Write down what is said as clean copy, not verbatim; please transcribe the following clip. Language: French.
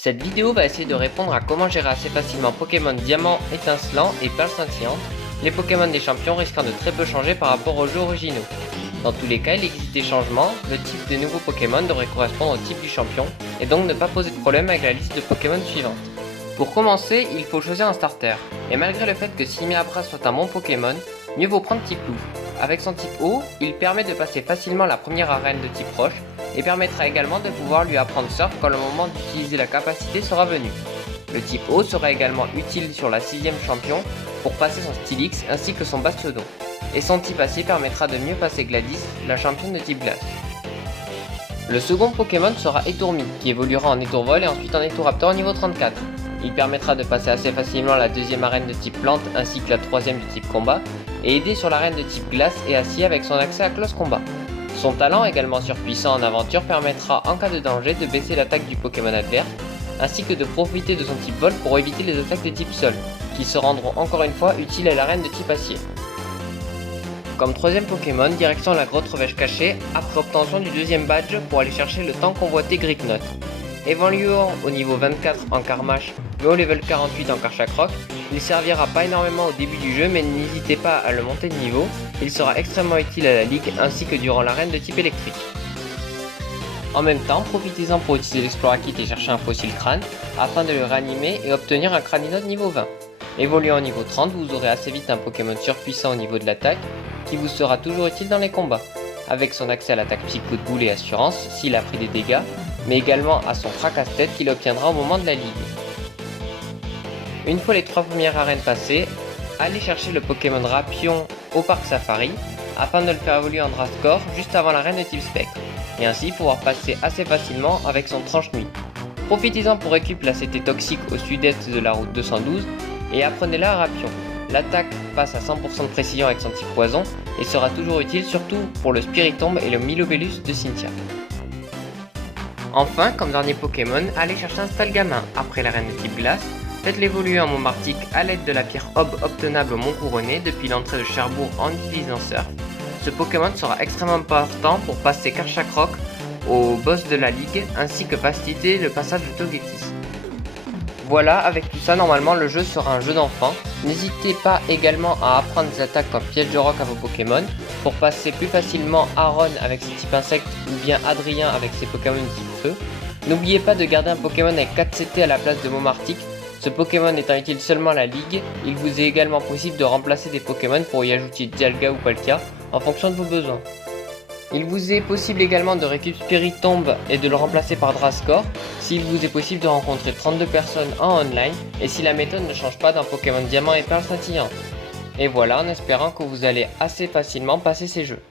Cette vidéo va essayer de répondre à comment gérer assez facilement Pokémon Diamant étincelant et Perle scintillante, les Pokémon des champions risquant de très peu changer par rapport aux jeux originaux. Dans tous les cas, il existe des changements, le type des nouveaux Pokémon devrait correspondre au type du champion, et donc ne pas poser de problème avec la liste de Pokémon suivante. Pour commencer, il faut choisir un starter, et malgré le fait que Simiabra soit un bon Pokémon, mieux vaut prendre type loup. Avec son type eau, il permet de passer facilement la première arène de type roche, et permettra également de pouvoir lui apprendre surf quand le moment d'utiliser la capacité sera venu. Le type eau sera également utile sur la 6ème champion pour passer son Stylix ainsi que son Bastiodon. Et son type acier permettra de mieux passer Gladys, la championne de type glace. Le second Pokémon sera Étourmi, qui évoluera en Étourvol et ensuite en Étouraptor niveau 34. Il permettra de passer assez facilement la 2ème arène de type plante ainsi que la 3ème de type combat, et aider sur l'arène de type glace et acier avec son accès à close combat. Son talent, également surpuissant en aventure, permettra en cas de danger de baisser l'attaque du Pokémon adverse, ainsi que de profiter de son type vol pour éviter les attaques de type sol, qui se rendront encore une fois utiles à l'arène de type acier. Comme 3ème Pokémon, direction la grotte revêche cachée, après obtention du 2ème badge pour aller chercher le tant convoité Gricknot. Évoluant au niveau 24 en Carmache, mais au level 48 en Karchakroc, il servira pas énormément au début du jeu mais n'hésitez pas à le monter de niveau, il sera extrêmement utile à la ligue ainsi que durant l'arène de type électrique. En même temps, profitez-en pour utiliser l'Explora Kit et chercher un fossile crâne, afin de le réanimer et obtenir un Kraninode niveau 20. Évoluant au niveau 30, vous aurez assez vite un Pokémon surpuissant au niveau de l'attaque, qui vous sera toujours utile dans les combats, avec son accès à l'attaque Psycho de Boule et Assurance s'il a pris des dégâts, mais également à son fracasse-tête qu'il obtiendra au moment de la ligue. Une fois les 3 premières arènes passées, allez chercher le Pokémon Rapion au parc Safari, afin de le faire évoluer en Drascore juste avant l'arène de type Spectre, et ainsi pouvoir passer assez facilement avec son tranche-nuit. Profitez-en pour récupérer la CT toxique au sud-est de la route 212, et apprenez-la à Rapion. L'attaque passe à 100% de précision avec son type poison, et sera toujours utile surtout pour le Spiritomb et le Milobellus de Cynthia. Enfin, comme dernier Pokémon, allez chercher un Stalgamin après l'arène de type glace, faites l'évoluer en Momartic à l'aide de la pierre Ob obtenable au Mont Couronné depuis l'entrée de Cherbourg en utilisant Surf. Ce Pokémon sera extrêmement important pour passer Karchakroc au boss de la ligue ainsi que faciliter le passage de Togekiss. Voilà, avec tout ça, normalement le jeu sera un jeu d'enfant. N'hésitez pas également à apprendre des attaques comme Piège de Roc à vos Pokémon pour passer plus facilement Aaron avec ses types insectes ou bien Adrien avec ses Pokémon de type feu. N'oubliez pas de garder un Pokémon avec 4 CT à la place de Momartic. Ce Pokémon étant utile seulement à la ligue, il vous est également possible de remplacer des Pokémon pour y ajouter Dialga ou Palkia en fonction de vos besoins. Il vous est possible également de récupérer Spiritomb et de le remplacer par Drascore s'il vous est possible de rencontrer 32 personnes en online et si la méthode ne change pas d'un Pokémon Diamant et Perle scintillante. Et voilà, en espérant que vous allez assez facilement passer ces jeux.